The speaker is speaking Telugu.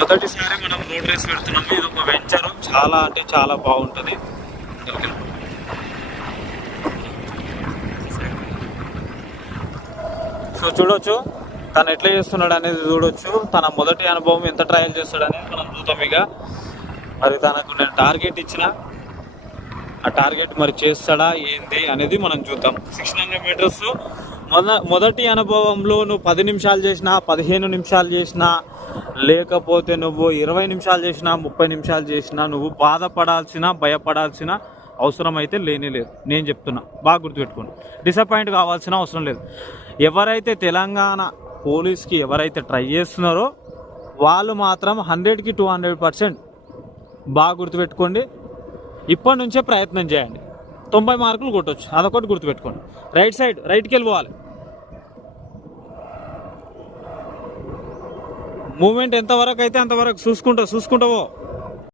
మొదటిసారి మనం రోడ్ రేస్ పెడుతున్నాము. ఇది ఒక వెంచర్, చాలా అంటే చాలా బాగుంటుంది. సో చూడొచ్చు తను ఎట్లా చేస్తున్నాడు అనేది చూడొచ్చు. తన మొదటి అనుభవం ఎంత ట్రయల్ చేస్తాడు అనేది మనం చూద్దాం. ఇక మరి తనకు నేను టార్గెట్ ఇచ్చిన, ఆ టార్గెట్ మరి చేస్తాడా ఏంది అనేది మనం చూద్దాం. 600 మీటర్స్ మొదటి అనుభవంలో నువ్వు 10 నిమిషాలు చేసినా, 15 నిమిషాలు చేసినా, లేకపోతే నువ్వు 20 నిమిషాలు చేసినా, 30 నిమిషాలు చేసినా నువ్వు భయపడాల్సిన అవసరం అయితే లేనేలేదు. నేను చెప్తున్నా, బాగా గుర్తుపెట్టుకోండి. డిసప్పాయింట్ కావాల్సిన అవసరం లేదు. ఎవరైతే తెలంగాణ పోలీస్కి ఎవరైతే ట్రై చేస్తున్నారో వాళ్ళు మాత్రం 100కి 200% బాగా గుర్తుపెట్టుకోండి. ఇప్పటి నుంచే ప్రయత్నం చేయండి. 90 మార్కులు కొట్టవచ్చు, అదొకటి గుర్తుపెట్టుకోండి. రైట్ సైడ్, రైట్కి వెళ్ళిపోవాలి. మూమెంట్ ఎంతవరకు అయితే అంతవరకు చూసుకుంటావో